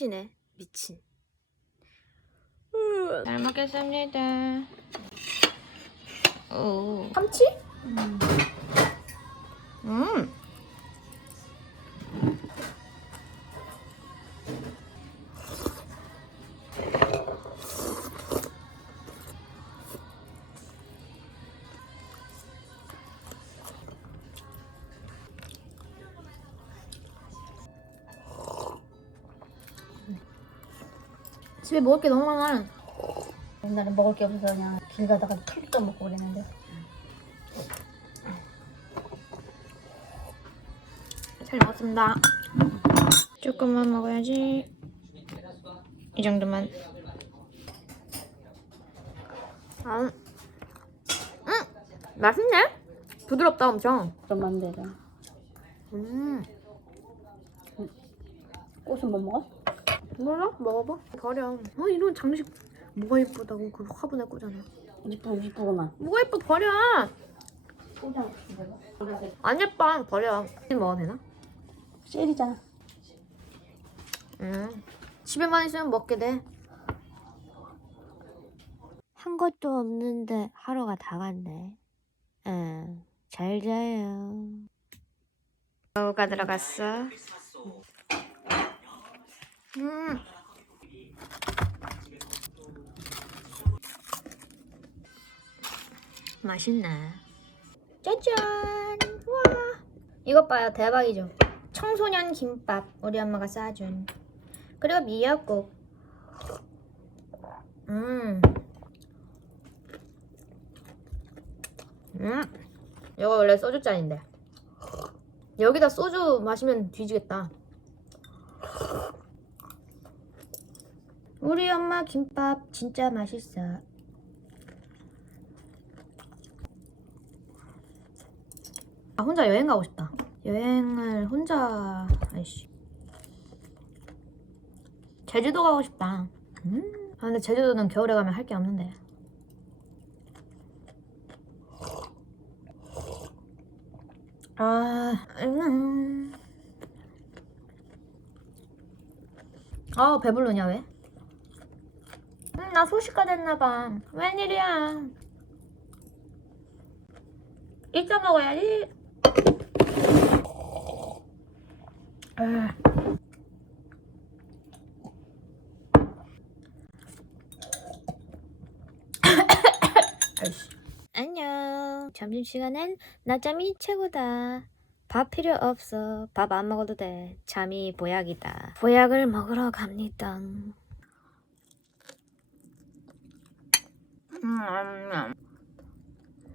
참치네. 미친. 잘 먹겠습니다. 오. 참치? 음. 집에 먹을 게 너무 많아. 옛날에 먹을 게 없어서 그냥 길 가다가 풀도 먹고 그랬는데 잘 먹었습니다. 조금만 먹어야지. 이 정도만. 아, 음, 맛있네. 부드럽다 엄청. 좀만 데가 음, 꽃은 못 먹어? 몰라? 먹어봐. 버려. 아 이런 장식 뭐가 예쁘다고 그 화분에 꽂아놔. 이쁘 이쁘구만 뭐가 예뻐 버려. 안 예뻐 버려. 먹어도 되나? 셀이잖아 음. 집에만 있으면 먹게 돼. 한 것도 없는데 하루가 다 갔네. 응, 잘 자요. 뭐가 들어갔어? 음. 맛있네. 짜잔! 와! 이것 봐요, 대박이죠? 청소년 김밥 우리 엄마가 싸준. 그리고 미역국. 음. 음. 이거 원래 소주 잔인데. 여기다 소주 마시면 뒤지겠다. 우리 엄마 김밥 진짜 맛있어. 아, 혼자 여행 가고 싶다. 여행을 혼자 아이씨. 제주도 가고 싶다. 음. 아 근데 제주도는 겨울에 가면 할 게 없는데. 아, 음. 아 배불르냐 왜? 음, 나 소식가 됐나봐. 웬일이야? 이따 먹어야지. 안녕. 점심시간엔 낮잠이 최고다. 밥 필요 없어. 밥 안 먹어도 돼. 잠이 보약이다. 보약을 먹으러 갑니다.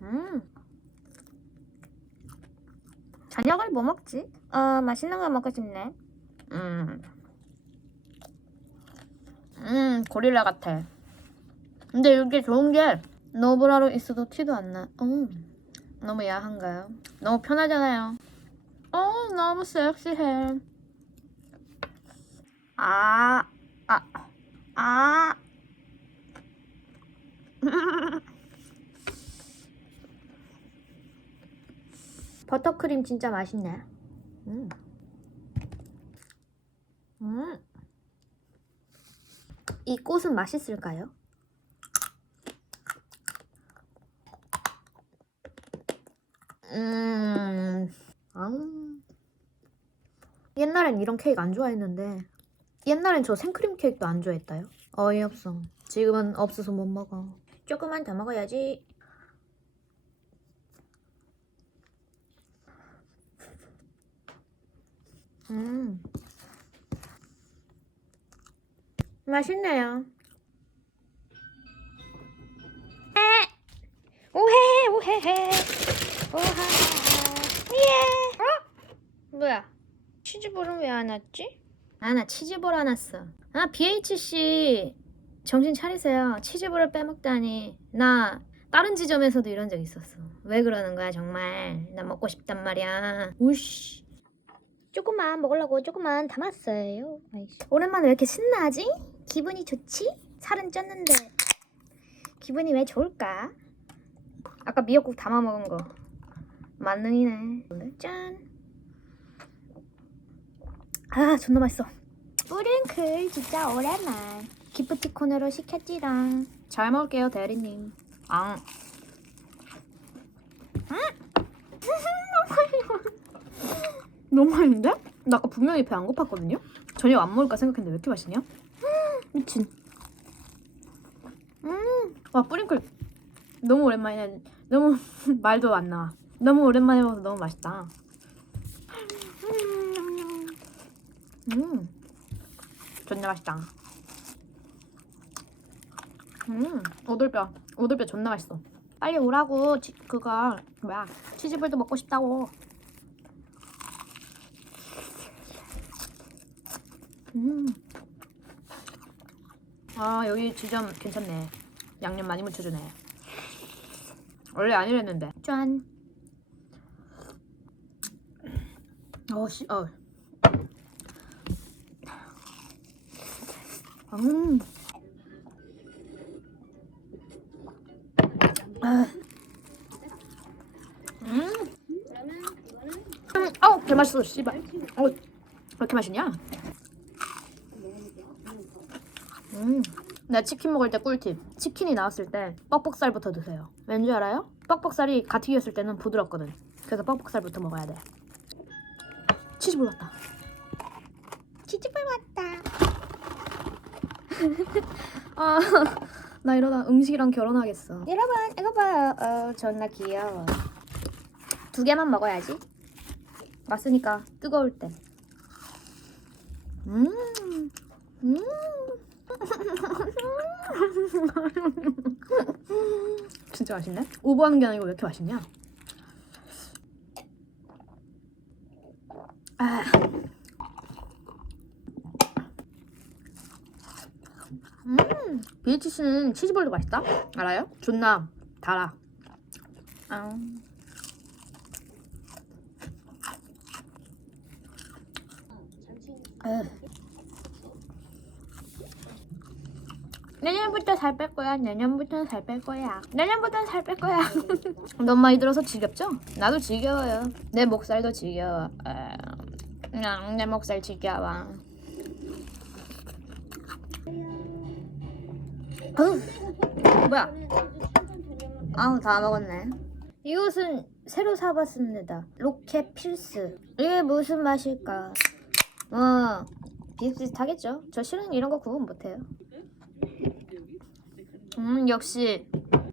음. 저녁을 뭐 먹지? 어, 맛있는 거 먹고 싶네. 음. 음, 고릴라 같아. 근데 이게 좋은 게 노브라로 있어도 티도 안 나. 음, 너무 야한가요? 너무 편하잖아요. 어, 너무 섹시해. 아, 아, 아. 버터크림 진짜 맛있네. 음. 음. 이 꽃은 맛있을까요? 음. 아우. 옛날엔 이런 케이크 안 좋아했는데 옛날엔 저 생크림 케이크도 안 좋아했다요. 어이없어. 지금은 없어서 못 먹어. 조금만 더 먹어야지. 음. 맛있네요. 오해 오해해. 오하. 예. 어? 뭐야? 치즈볼은 왜 안 왔지? 아, 나 치즈볼 안 왔어. 아, BHC 정신 차리세요. 치즈볼을 빼먹다니. 나 다른 지점에서도 이런 적 있었어. 왜 그러는 거야, 정말. 나 먹고 싶단 말이야. 우씨. 조금만 먹으려고 조금만 담았어요. 아이씨. 오랜만에 왜 이렇게 신나지? 기분이 좋지? 살은 쪘는데 기분이 왜 좋을까? 아까 미역국 담아 먹은 거 만능이네. 짠. 아, 존나 맛있어. 뿌링클 진짜 오랜만. 기프티콘으로 시켰지랑. 잘 먹을게요 대리님. 아. 너무 맛있는데? 나 아까 분명히 배 안 고팠거든요? 저녁 안 먹을까 생각했는데 왜 이렇게 맛있냐? 미친. 음, 와 뿌링클 너무 오랜만이야. 너무 말도 안 나와. 너무 오랜만에 먹어서 너무 맛있다. 음, 존나 맛있다. 음, 오돌뼈, 오돌뼈 존나 맛있어. 빨리 오라고. 치, 그거 뭐야? 치즈볼도 먹고 싶다고. 음. 아 여기 지점 괜찮네. 양념 많이 묻혀주네. 원래 안 이랬는데. 짠. 어 씨, 어. 음. 음. 음. 어, 개 맛있어, 씨발. 어, 왜 이렇게 맛있냐? 음. 나 치킨 먹을 때 꿀팁. 치킨이 나왔을 때 뻑뻑살부터 드세요. 왠지 알아요? 뻑뻑살이 갓 튀겼을 때는 부드럽거든. 그래서 뻑뻑살부터 먹어야 돼. 치즈볼 왔다. 치즈볼 왔다. 아, 나 이러다 음식이랑 결혼하겠어. 여러분, 이거 봐요. 어, 존나 귀여워. 두 개만 먹어야지. 왔으니까 뜨거울 때. 음, 음. 진짜 맛있네. 오버하는 게 아니고 왜 이렇게 맛있냐? 아. 음, BHC는 치즈볼도 맛있다. 알아요? 존나 달아. 아. 에. 내년부터 살 뺄 거야. 내년부터는 살 뺄 거야. 내년부터는 살 뺄 거야. 너무 많이 들어서 지겹죠? 나도 지겨워요. 내 목살도 지겨워. 아, 그냥 내 목살 지겨워. 어우, 뭐야? 아우 다 먹었네. 이 옷은 새로 사봤습니다. 로켓 필스. 이게 무슨 맛일까? 어, 비슷비슷하겠죠. 저 실은 이런 거 구분 못해요. 음 역시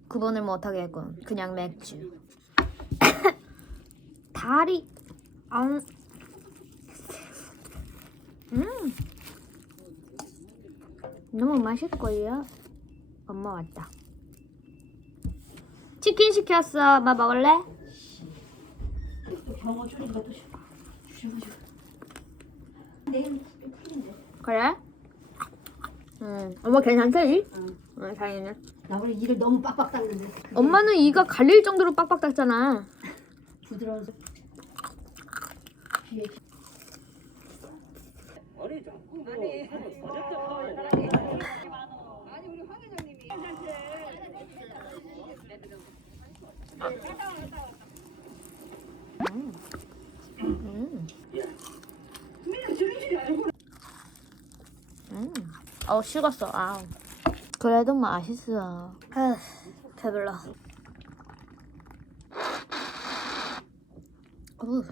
구분을 못하겠군. 그냥 맥주. 다리. 음. 음. 너무 맛있고요. 엄마 왔다. 치킨 시켰어. 엄마 먹을래? 병원 쪽에서 또 주셔가지고 그래? 응. 엄마 괜찮지? 응. 응, 다행이네. 나 원래 이를 너무 빡빡 닦는데 엄마는 이가 갈릴 정도로 빡빡 닦잖아. 부드러워서 귀에 음. 음. 어 식었어. 아. 그래도 맛있어. 아, 배불러. 어우,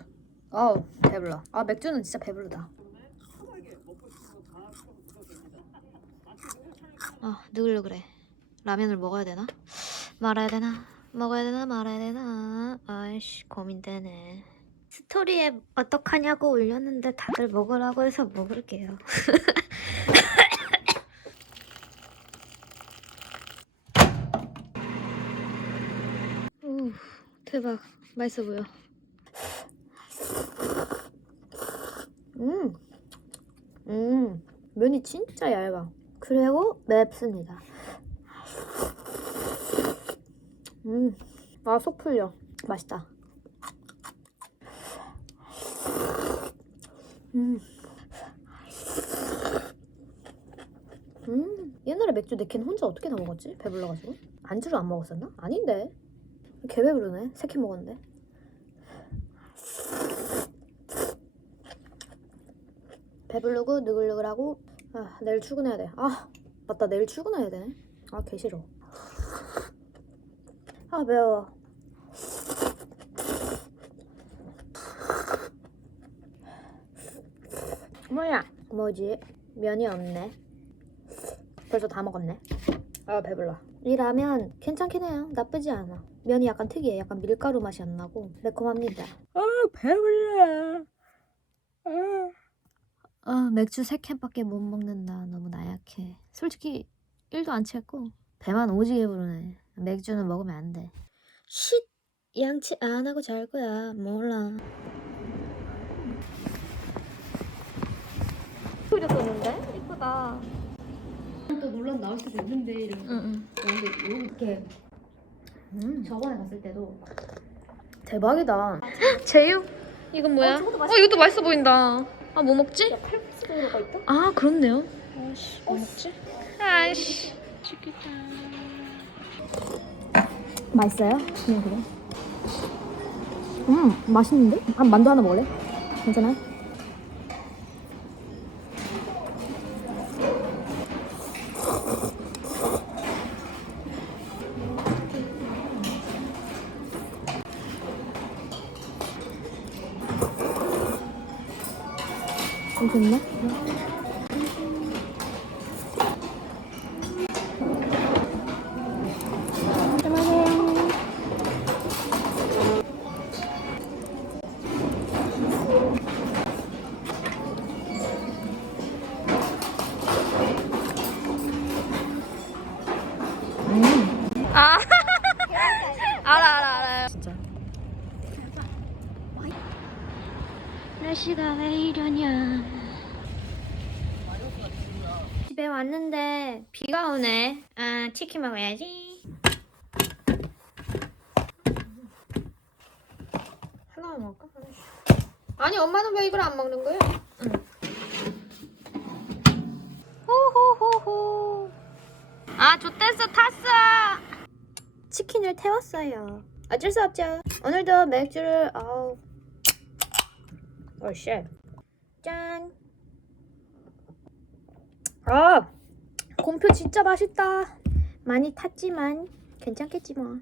어우, 배불러. 아 맥주는 진짜 배부르다. 아 누굴려 그래 라면을 먹어야 되나? 말아야 되나? 먹어야 되나 말아야 되나? 아이씨 고민되네 스토리에 어떡하냐고 올렸는데 다들 먹으라고 해서 먹을게요 오 대박 맛있어 보여 음, 음, 면이 진짜 얇아. 그리고 맵습니다. 음, 아 속 풀려. 맛있다. 음. 음, 옛날에 맥주 네캔 혼자 어떻게 다 먹었지? 배불러가지고. 안주를 안 먹었었나? 아닌데. 개 배부르네. 세 캔 먹었는데. 배부르고 느글느글하고 아 내일 출근해야 돼 아 맞다 내일 출근해야 되네 아 개 싫어 아 매워. 뭐야? 뭐지? 면이 없네. 벌써 다 먹었네. 아 배불러. 이 라면 괜찮긴 해요. 나쁘지 않아. 면이 약간 특이해. 약간 밀가루 맛이 안 나고 매콤합니다. 아 배불러. 아. 맥주 3캔밖에 못 먹는다. 너무 나약해. 솔직히 1도 안 취했고 배만 오지게 부르네. 맥주는 먹으면 안 돼. 쉿! 양치 안 하고 잘 거야. 몰라. 그렸었는데? 이쁘다. 또 논란 나올 수도 있는데 이런 응 응. 근데 이렇게 음, 저번에 갔을 때도 대박이다. 제육? 이건 뭐야? 어, 저것도 어, 이것도 맛있어 보인다. 아 뭐 먹지? 야 칼국수 들어가 있다? 아 그렇네요. 아씨. 뭐 먹지? 아이씨 맛있어요? 그냥 그래 음 맛있는데? 한 만두 하나 먹을래? 괜찮아요? 아, 알아, 알아, 알아요. 진짜. 날씨가 왜 이러냐. 집에 왔는데 비가 오네. 아, 치킨 먹어야지. 하나만 먹을까? 아니, 엄마는 왜 이걸 안 먹는 거야? 응. 호호호호. 아, 좋댔어, 탔어. 치킨을 태웠어요. 어쩔 수 없죠. 오늘도 맥주를 아우. 오 쉣. 짠. 아, 곰표 진짜 맛있다. 많이 탔지만 괜찮겠지 뭐.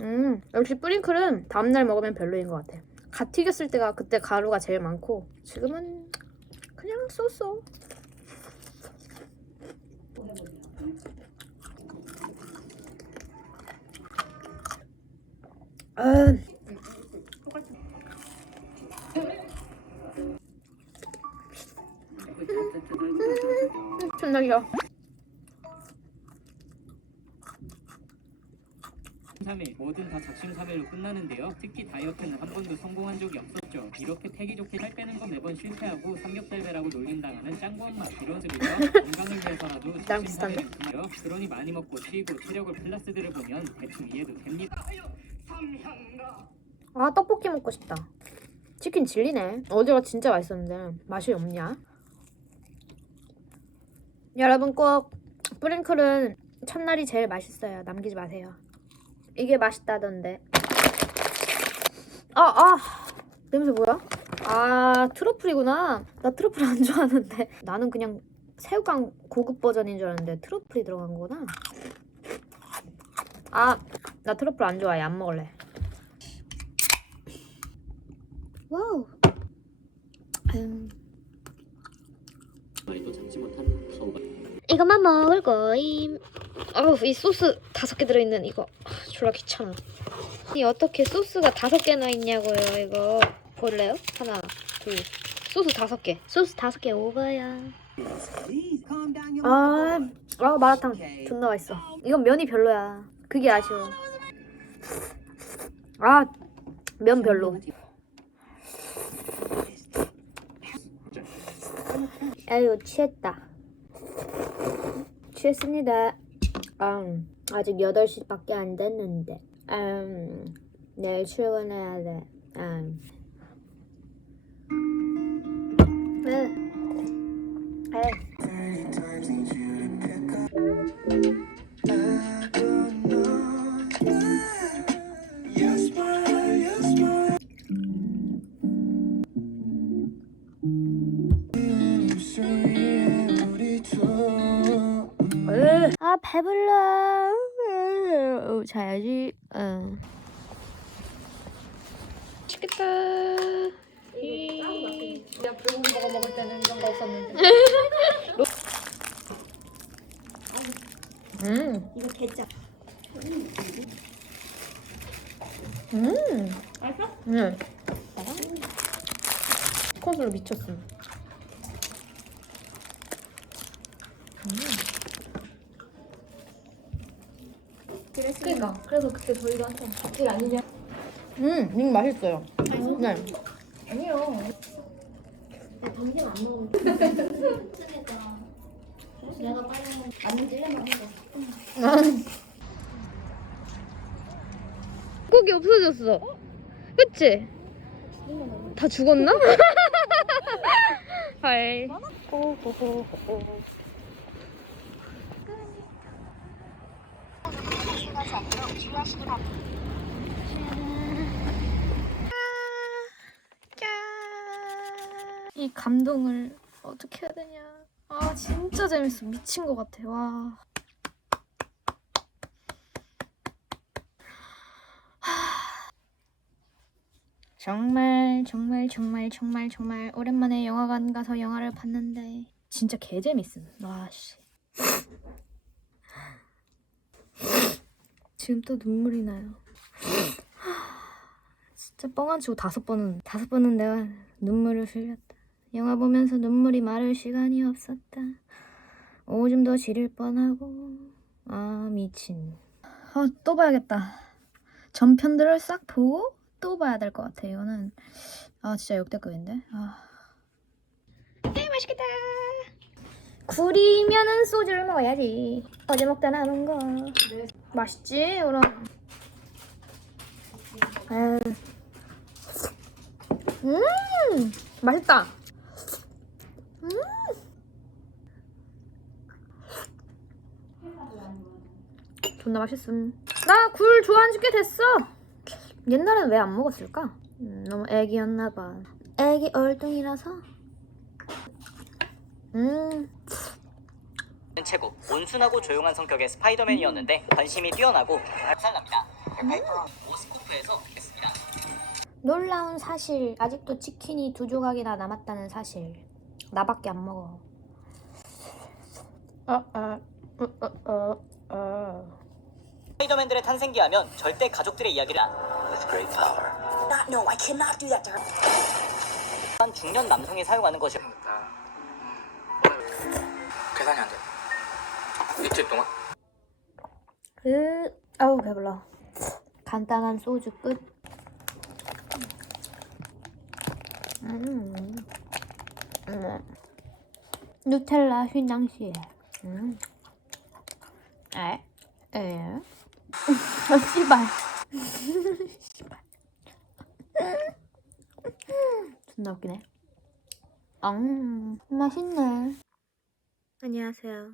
음, 역시 뿌링클은 다음날 먹으면 별로인 것 같아. 갓 튀겼을 때가 그때 가루가 제일 많고 지금은 그냥 쏘쏘. 아, 존나 귀여워. 3일 뭐든 다 작심삼일로 끝나는데요. 특히 다이어트는 한 번도 성공한 적이 없었죠. 이렇게 패기 좋게 살 빼는 건 매번 실패하고 삼겹살 배라고 놀림당하는 짱구한 맛 이런 식으로 건강을 위해서라도? 작심삼일은 금요. 그러니 많이 먹고 튀고 체력을 플러스들을 보면 대충 이해도 됩니다. 아 떡볶이 먹고 싶다. 치킨 질리네. 어제가 진짜 맛있었는데 맛이 없냐? 여러분 꼭 뿌링클은 첫날이 제일 맛있어요. 남기지 마세요. 이게 맛있다던데. 아 아. 냄새 뭐야? 아 트러플이구나. 나 트러플 안 좋아하는데. 나는 그냥 새우깡 고급 버전인 줄 알았는데 트러플이 들어간 거구나. 아 나 트러플 안 좋아해. 안 먹을래. 와우. 음, 이것만 먹을 거임. 아우 이 소스 다섯 개 들어있는 이거 아, 졸라 귀찮아. 이 어떻게 소스가 다섯 개나 있냐고요 이거 볼래요? 하나, 둘, 소스 다섯 개. 소스 다섯 개 오버야. 아, 아 마라탕 존나 맛있어. 이건 면이 별로야. 그게 아쉬워. 아, 면 별로. 아유 취했다. 취했습니다. 음, 아직 8시밖에 안 됐는데. 음, 내일 출근해야 돼. 음. 네. 에. 아 배불러. 어, 자야지. 어. 맛있겠다. 내가 불고 먹어 먹을 때는 이런 거 없었는데. 음, 이거 개짜. 음, 맛있어? 네. 콧으로 미쳤음. 그러니까 그래서 그때 저희가 한테 일 아니냐? 음, 음 맛있어요. 네. 아니요. 당신 안 먹어. 내가 빨리 안질려먹는 거. 고기 없어졌어. 그치? 다 죽었나? 헐. 이 감동을 어떻게 해야 되냐. 아 진짜 재밌어. 미친 것 같아. 와. 정말 정말 정말 정말 정말 오랜만에 영화관 가서 영화를 봤는데 진짜 개 재밌음. 와 씨. 지금 또 눈물이 나요. 진짜 뻥 안 치고 다섯 번은 다섯 번은 내가 눈물을 흘렸다. 영화 보면서 눈물이 마를 시간이 없었다. 오줌도 지릴 뻔하고 아 미친. 아 또 봐야겠다. 전편들을 싹 보고 또 봐야 될 것 같아. 이거는 아 진짜 역대급인데. 아. 네 맛있겠다. 굴이면은 소주를 먹어야지. 어제 먹다 남은 거. 맛있지? 그럼. 아유. 음 맛있다. 음. 존나 맛있음. 나 굴 좋아한 지꽤 됐어. 옛날엔 왜 안 먹었을까? 음, 너무 애기였나 봐. 애기 얼뚱이라서. 음, 최고 온순하고 조용한 성격의 스파이더맨이었는데 관심이 뛰어나고 살납니다. 모스코프에서 뵙겠습니다. 놀라운 사실. 아직도 치킨이 두 조각이나 남았다는 사실. 나밖에 안 먹어. 어, 어, 어, 어, 어, 어. 스파이더맨들의 탄생기 하면 절대 가족들의 이야기를 안. not no I cannot do that to her 한 중년 남성이 사용하는 것이 계산이 안 돼. 이틀 동안? 으, 아우 배불러. 간단한 소주 끝. 음, 음. 누텔라 휘낭시에. 음. 에, 에. 아, 씨발. 씨발. 존나 웃기네. 음, 맛있네. 안녕하세요.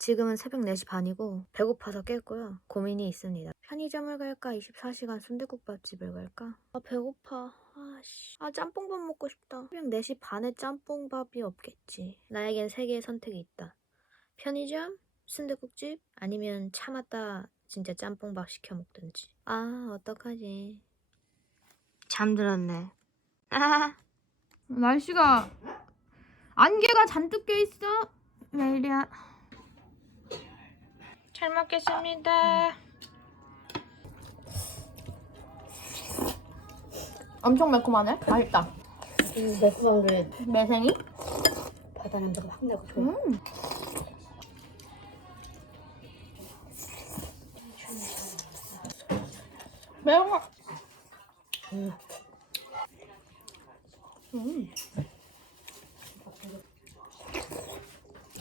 지금은 새벽 4시 반이고 배고파서 깼고요. 고민이 있습니다. 편의점을 갈까? 24시간 순대국밥집을 갈까? 아 배고파. 아씨. 아 짬뽕밥 먹고 싶다. 새벽 4시 반에 짬뽕밥이 없겠지. 나에겐 세 개의 선택이 있다. 편의점, 순대국집, 아니면 참았다 진짜 짬뽕밥 시켜 먹든지. 아 어떡하지. 잠들었네. 아 날씨가 안개가 잔뜩 껴 있어. 왜 이리야. 잘 먹겠습니다. 엄청 매콤하네. 맛있다. 이 매콤한 게 매생이? 바다 냄새가 확 나고 좋아. 음. 매워. 음. 음.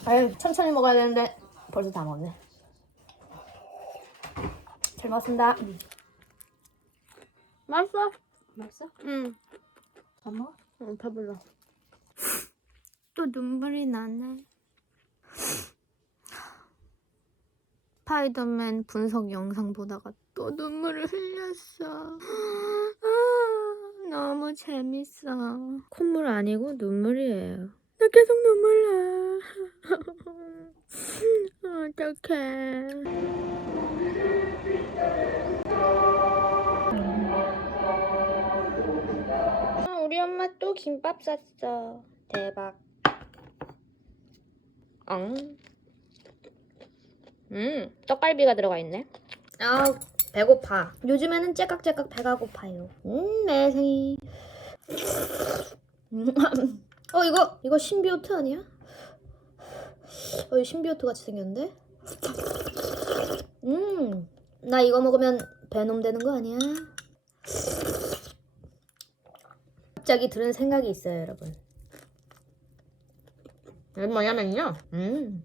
아유, 천천히 먹어야 되는데 벌써 다 먹네. 잘 먹었습니다. 맛있어. 맛있어? 응. 밥 먹어? 응, 배불러. 또 눈물이 나네. 스파이더맨 분석 영상 보다가 또 눈물을 흘렸어. 아, 너무 재밌어. 콧물 아니고 눈물이에요. 나 계속 눈물 나. 아, 어떡해. 아, 우리 엄마 또 김밥 샀어. 대박. 엉. 음, 떡갈비가 들어가 있네. 아 배고파. 요즘에는 째깍째깍 배가 고파요. 음 매생이. 음, 어 이거 이거 신비오트 아니야? 어 이거 신비오트 같이 생겼는데? 음 나 이거 먹으면 배놈 되는 거 아니야? 갑자기 드는 생각이 있어요 여러분. 이게 뭐냐면요. 음.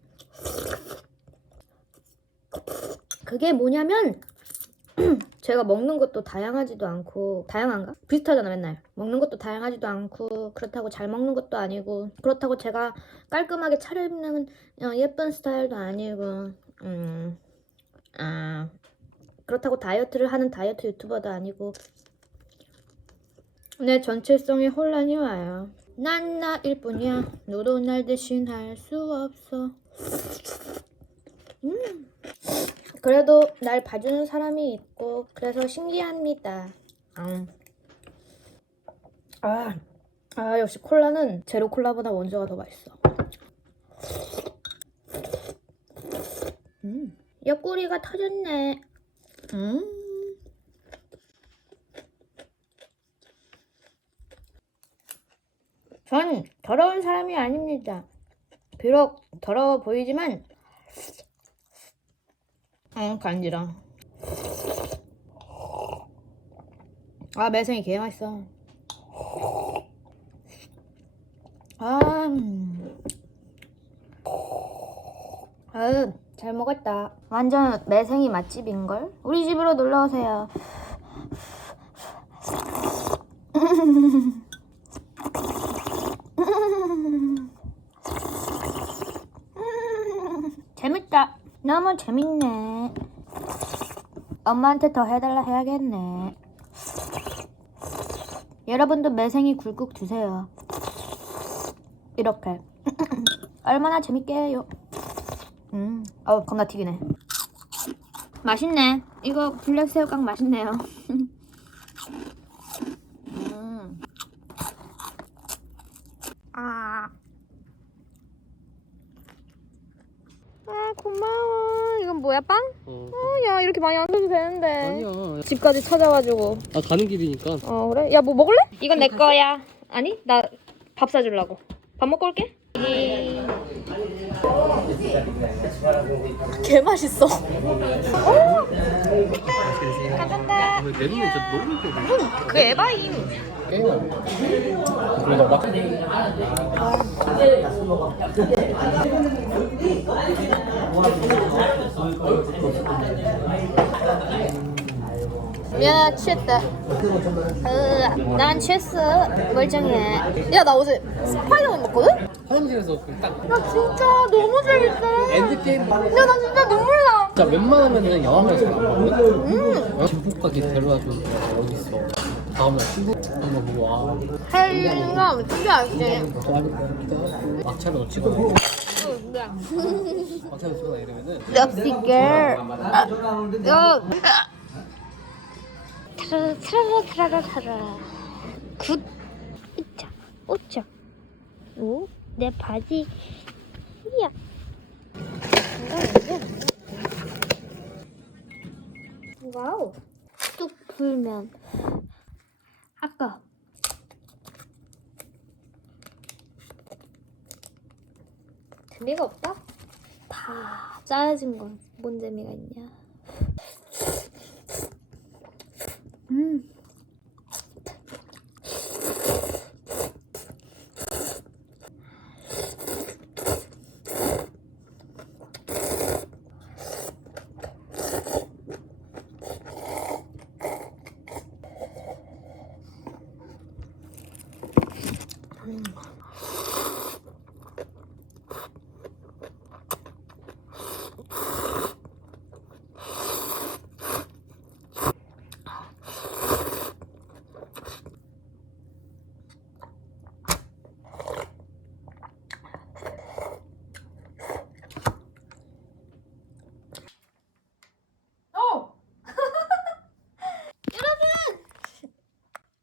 그게 뭐냐면 제가 먹는 것도 다양하지도 않고 다양한가? 비슷하잖아 맨날 먹는 것도 다양하지도 않고 그렇다고 잘 먹는 것도 아니고 그렇다고 제가 깔끔하게 차려입는 어, 예쁜 스타일도 아니고 음, 아 그렇다고 다이어트를 하는 다이어트 유튜버도 아니고 내 전체성에 혼란이 와요 난 나일 뿐이야 너도 날 대신할 수 없어 음 그래도 날 봐주는 사람이 있고 그래서 신기합니다. 음. 아, 아 역시 콜라는 제로 콜라보다 원조가 더 맛있어. 음, 옆구리가 터졌네. 음. 전 더러운 사람이 아닙니다. 비록 더러워 보이지만 어, 간지러. 아, 매생이 개 맛있어. 아, 음. 아유, 잘 먹었다. 완전 매생이 맛집인걸? 우리 집으로 놀러 오세요. 재밌다. 너무 재밌네. 엄마한테 더 해달라 해야겠네. 여러분도 매생이 굴국 드세요. 이렇게. 얼마나 재밌게 해요. 음, 어 겁나 튀기네. 맛있네. 이거 블랙 새우깡 맛있네요. 음. 아. 아, 고마워. 이건 뭐야, 빵? 어. 어, 야, 이렇게 많이 안 줘도 되는데. 아니야. 집까지 찾아가지고. 아 가는 길이니까. 어, 그래? 야, 뭐 먹을래? 이건 내 거야. 아니, 나 밥 사주려고. 밥 먹고 올게. 개 맛있어. 감사합니다. 내 눈에 진짜 너무 예뻐. 그 에바임. 그러다 막. 야 취했다. 으, 난 취했어. 멀쩡해. 야 나 어제 스파이더맨 먹거든? 화장실에서 그딱 나 진짜 너무 재밌어. 엔드게임. 야 나 진짜 눈물 나. 진짜 웬만하면은 영화관에서 안 보거든. 김포까지 데려다줘 어디 있어? 다음날 친구 한번 보고 와. 어떻게 알지? 막차를 너 찍어. 막차를 찍어 이러면은. 걸. 야. 트라라 트라라 트라라 트라라. 굿. 으짜. 오짜. 오, 내 바지. 이야. 와우. 뚝 불면. 아까. 재미가 없다? 다 짜여진 건 뭔 재미가 있냐? 음.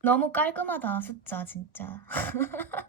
너무 깔끔하다 숫자 진짜